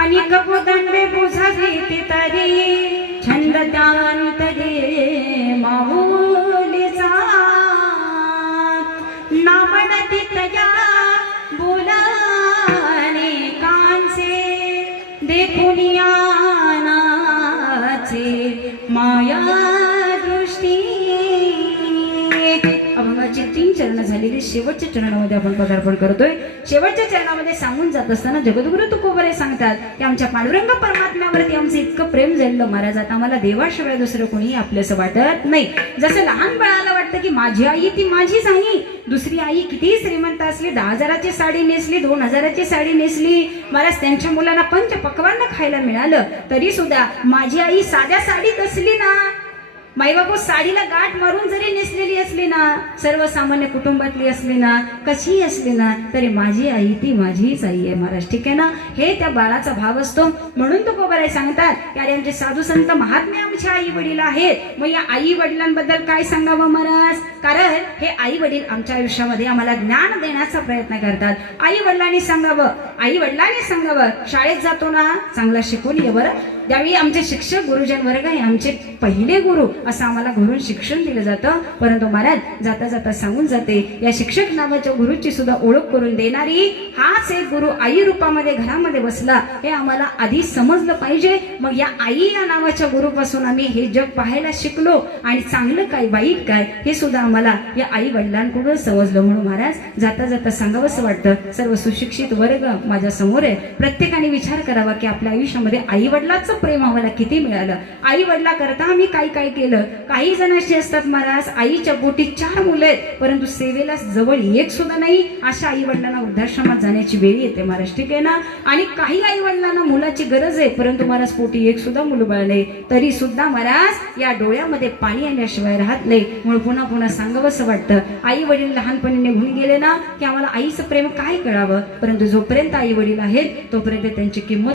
आणि कपोदंडे बुझा घेते तरी छंद त्यांतरे माऊलीचा नामडती तया बोलाने कांचे देखुनिया नाचे माया दृष्टी। अभंगाची 3 चरण झालेली शेवटच्या चरणामध्ये आपण पदार्पण करतोय। शेवटच्या चरणामध्ये सांगून जात असताना जगद्गुरु तुकोबरे सांगतात की आमच्या पांडुरंग परमात्म्यावरती आमचं इतकं प्रेम झालं महाराज, आता आम्हाला देवाशिवाय दुसरं कोणी आपलंसं वाटत नाही। जसं लहान बाळाला वाटतं की माझी आई ती माझीच आई, दुसरी आई कितीही श्रीमंत असली, 10,000ची साडी नेसली, 2,000ची साडी नेसली, महाराज त्यांच्या मुलांना पंच पक्वान्न खायला मिळालं तरी सुद्धा माझी आई साध्या साडीत असली ना, माईबापू साडीला गाठ मारून जरी नेसलेली असली ना, सर्वसामान्य कुटुंबातली असली ना, कशी असली ना, तरी माझी आई ती माझीच आई आहे महाराज, ठीक आहे ना। हे त्या बाळाचा भाव असतो। म्हणून तुकोबराय सांगतात की अरे आमचे साधू संत महात्मे आमचे आई वडील आहेत, मग या आई वडिलांबद्दल काय सांगावं महाराज, कारण हे आई वडील आमच्या आयुष्यामध्ये आम्हाला ज्ञान देण्याचा प्रयत्न करतात। आई वडिलांनी सांगावं शाळेत जातो ना चांगला शिकून ये बरं। त्यावेळी आमचे शिक्षक गुरुजन वर्ग हे आमचे पहिले गुरु असं आम्हाला घरून शिक्षण दिलं जातं, परंतु महाराज जाता जाता सांगून जाते या शिक्षक नावाच्या गुरुची सुद्धा ओळख करून देणारी हाच एक गुरु आई रूपामध्ये घरामध्ये बसला हे आम्हाला आधी समजलं पाहिजे। मग या आई या नावाच्या गुरुपासून आम्ही हे जग पाहायला शिकलो आणि चांगलं काय वाईट काय हे सुद्धा आम्हाला या आई वडिलांकडून समजलं। म्हणून महाराज जाता जाता सांगावंसं वाटतं सर्व सुशिक्षित वर्ग माझ्या समोर आहे, प्रत्येकाने विचार करावा की आपल्या आयुष्यामध्ये आई वडिलांचं प्रेम आम्हाला किती मिळालं, आई वडिला करता आम्ही काय काय केलं। काही जण असे असतात महाराज आईच्या पोटी 4 मुलं आहेत परंतु सेवेला जवळ एक सुद्धा नाही, अशा आई वडिलांना वृद्धाश्रमात जाण्याची वेळ येते महाराज, ठीक आहे ना। आणि काही आई वडिलांना मुलाची गरज आहे परंतु महाराज पोटी एक सुद्धा मुलबाळ नाही, तरी सुद्धा महाराज या डोळ्यामध्ये पाणी येण्याशिवाय राहत नाही। म्हणून पुन्हा पुन्हा सांगावंसं वाटतं आई वडील लहानपणी निघून गेले ना की आम्हाला आईचं प्रेम काय कळावं, परंतु जोपर्यंत आई वडील आहेत तोपर्यंत त्यांची किंमत